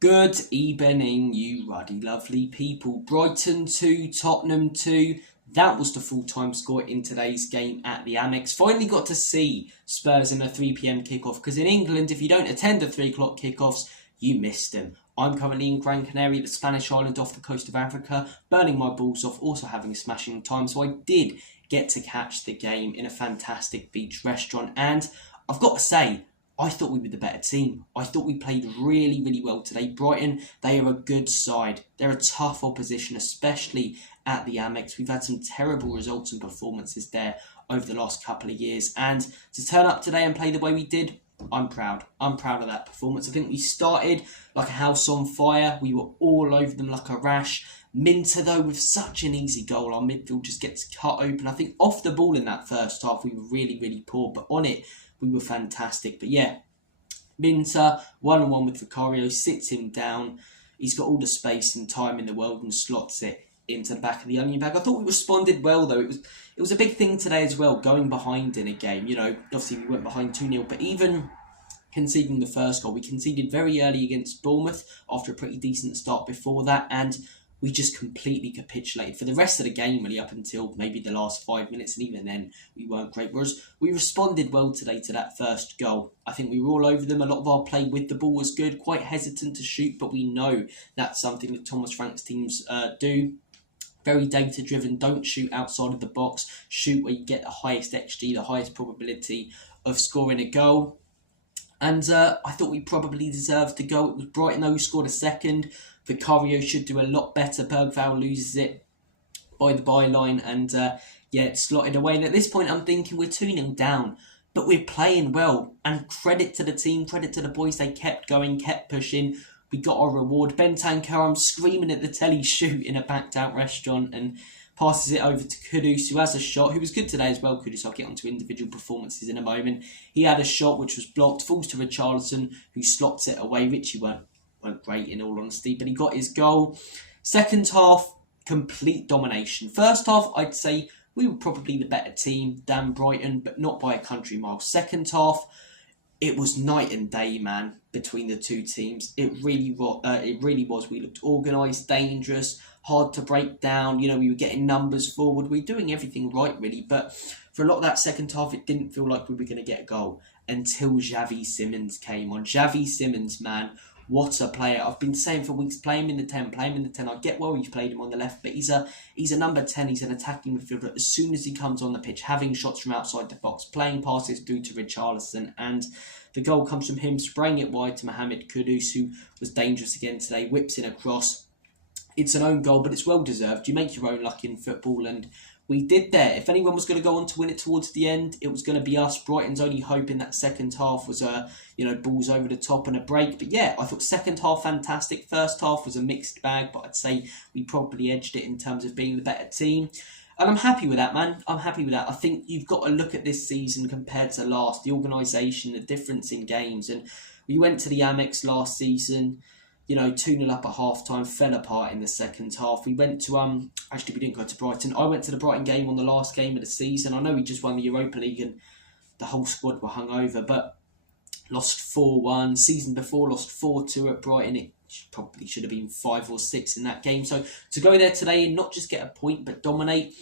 Good evening, you ruddy lovely people. Brighton 2, Tottenham 2. That was the full-time score in today's game at the Amex. Finally got to see Spurs in a 3pm kickoff, because in England, if you don't attend the 3 o'clock kickoffs, you missed them. I'm currently in Gran Canaria, the Spanish island off the coast of Africa, burning my balls off, also having a smashing time. So I did get to catch the game in a fantastic beach restaurant, and I've got to say, I thought we were the better team. I thought we played really, really well today. Brighton, they are a good side. They're a tough opposition, especially at the Amex. We've had some terrible results and performances there over the last couple of years. And to turn up today and play the way we did, I'm proud. I'm proud of that performance. I think we started like a house on fire. We were all over them like a rash. Minter, though, with such an easy goal, our midfield just gets cut open. I think off the ball in that first half, we were really, really poor. But on it, we were fantastic. But yeah, Minter, 1-on-1 with Vicario, sits him down. He's got all the space and time in the world and slots it into the back of the onion bag. I thought we responded well, though. It was a big thing today as well, going behind in a game. You know, obviously we went behind 2-0, but even conceding the first goal, we conceded very early against Bournemouth after a pretty decent start before that, and we just completely capitulated for the rest of the game, really, up until maybe the last 5 minutes, and even then we weren't great. Whereas we responded well today to that first goal. I think we were all over them. A lot of our play with the ball was good, quite hesitant to shoot, but we know that's something that Thomas Frank's teams do. Very data driven, don't shoot outside of the box, shoot where you get the highest XG, the highest probability of scoring a goal. And I thought we probably deserved to go. It was Brighton who scored a second. Vicario should do a lot better. Bergvall loses it by the byline, and it's slotted away. And at this point, I'm thinking we're 2-0 down, but we're playing well. And credit to the team, credit to the boys. They kept going, kept pushing. We got our reward. Bentancur, I'm screaming at the telly, shoot in a backed-out restaurant, and passes it over to Kudus, who has a shot, who was good today as well, Kudus. I'll get onto individual performances in a moment. He had a shot which was blocked, falls to Richarlison, who slots it away. Richie weren't great, in all honesty, but he got his goal. Second half, complete domination. First half, I'd say we were probably the better team than Brighton, but not by a country mile. Second half, it was night and day, man, between the two teams. It really was. We looked organised, dangerous, hard to break down. You know, we were getting numbers forward. We were doing everything right, really. But for a lot of that second half, it didn't feel like we were going to get a goal until Xavi Simons came on. Xavi Simons, man, what a player. I've been saying for weeks, play him in the 10, play him in the 10. I get well he's played him on the left, but he's a number 10. He's an attacking midfielder. As soon as he comes on the pitch, having shots from outside the box, playing passes through to Richarlison, and the goal comes from him spraying it wide to Mohamed Kudus, who was dangerous again today, whips in a cross. It's an own goal, but it's well deserved. You make your own luck in football, and we did there. If anyone was going to go on to win it towards the end, it was going to be us. Brighton's only hope in that second half was balls over the top and a break. But yeah, I thought second half fantastic. First half was a mixed bag, but I'd say we probably edged it in terms of being the better team. And I'm happy with that, man. I'm happy with that. I think you've got to look at this season compared to last, the organisation, the difference in games. And we went to the Amex last season, 2-0 up at half-time, fell apart in the second half. We went to, actually we didn't go to Brighton. I went to the Brighton game on the last game of the season. I know we just won the Europa League and the whole squad were hungover, but lost 4-1. Season before, lost 4-2 at Brighton. It probably should have been 5 or 6 in that game. So to go there today and not just get a point, but dominate,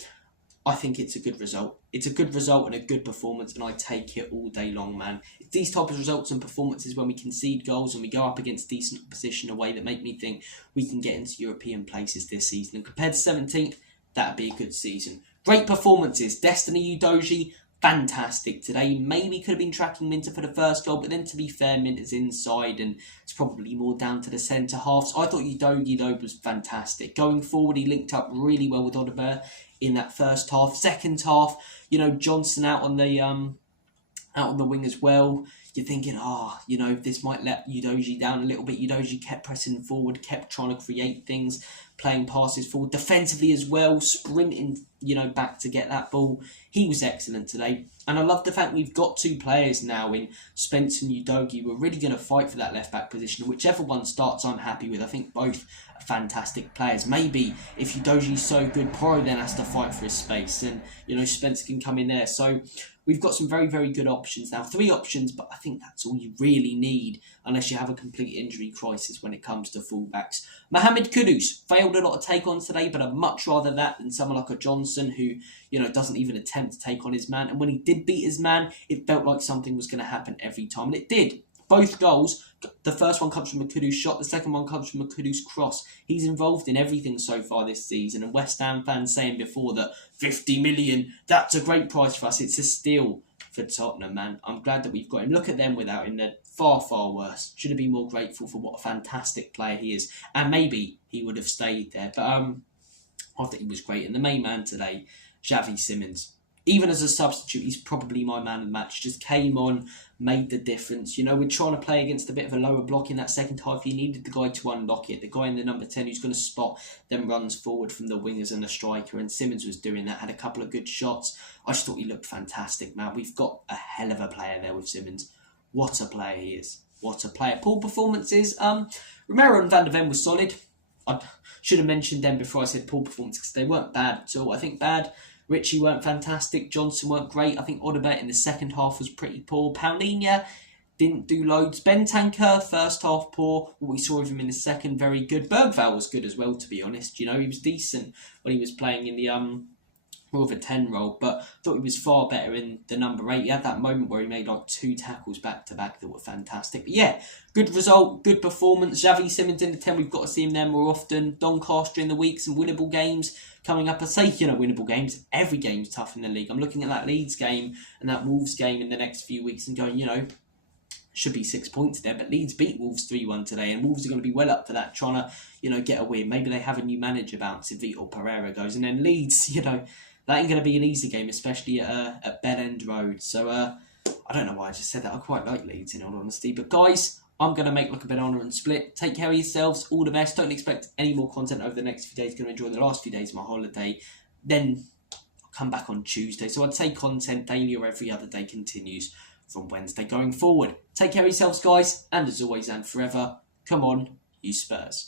I think it's a good result. It's a good result and a good performance, and I take it all day long, man. It's these type of results and performances when we concede goals and we go up against decent opposition away that make me think we can get into European places this season. And compared to 17th, that'd be a good season. Great performances. Destiny Udogie, fantastic today. Maybe could have been tracking Minter for the first goal, but then to be fair, Minter's inside and it's probably more down to the centre halves. I thought Udogie, though, was fantastic. Going forward, he linked up really well with Odegaard in that first half. Second half, Johnson out on the wing as well. You're thinking, this might let Udogie down a little bit. Udogie kept pressing forward, kept trying to create things. playing passes forward, defensively as well, sprinting, back to get that ball. He was excellent today. And I love the fact we've got two players now in Spence and Udogie. We're really going to fight for that left-back position. And whichever one starts, I'm happy with. I think both are fantastic players. Maybe if Udogie's so good, Porro then has to fight for his space. And, Spence can come in there. So we've got some very, very good options now. 3 options, but I think that's all you really need unless you have a complete injury crisis when it comes to fullbacks. Mohamed Kudus failed a lot of take-ons today, but I'd much rather that than someone like a Johnson who, doesn't even attempt to take on his man. And when he did beat his man, it felt like something was going to happen every time. And it did. Both goals, the first one comes from a Kudus shot, the second one comes from a Kudus cross. He's involved in everything so far this season. And West Ham fans saying before that 50 million, that's a great price for us. It's a steal for Tottenham, man. I'm glad that we've got him. Look at them without him. They're far, far worse. Should have been more grateful for what a fantastic player he is. And maybe he would have stayed there. But I think he was great. And the main man today, Xavi Simons. Even as a substitute, he's probably my man of the match. Just came on, made the difference. We're trying to play against a bit of a lower block in that second half. He needed the guy to unlock it. The guy in the number 10 who's going to spot them runs forward from the wingers and the striker. And Simons was doing that, had a couple of good shots. I just thought he looked fantastic, man. We've got a hell of a player there with Simons. What a player he is. What a player. Poor performances. Romero and Van de Ven were solid. I should have mentioned them before I said poor performances because they weren't bad at all. I think bad. Richie weren't fantastic. Johnson weren't great. I think Odobert in the second half was pretty poor. Paulinho didn't do loads. Bentancur, first half poor. What we saw of him in the second, very good. Bergvall was good as well, to be honest. He was decent when he was playing in the more of a 10 role, but I thought he was far better in the number 8. He had that moment where he made like 2 tackles back to back that were fantastic. But yeah, good result, good performance. Xavi Simons in the 10, we've got to see him there more often. Doncaster in the week, some winnable games coming up. I say, winnable games. Every game's tough in the league. I'm looking at that Leeds game and that Wolves game in the next few weeks and going, should be 6 points there, but Leeds beat Wolves 3-1 today, and Wolves are going to be well up for that, trying to, get a win. Maybe they have a new manager bounce if Vitor Pereira goes, and then Leeds, that ain't going to be an easy game, especially at Bell End Road. So, I don't know why I just said that. I quite like Leeds, in all honesty. But, guys, I'm going to make like a banana and split. Take care of yourselves. All the best. Don't expect any more content over the next few days. Going to enjoy the last few days of my holiday. Then I'll come back on Tuesday. So, I'd say content daily or every other day continues from Wednesday going forward. Take care of yourselves, guys. And as always and forever, come on, you Spurs.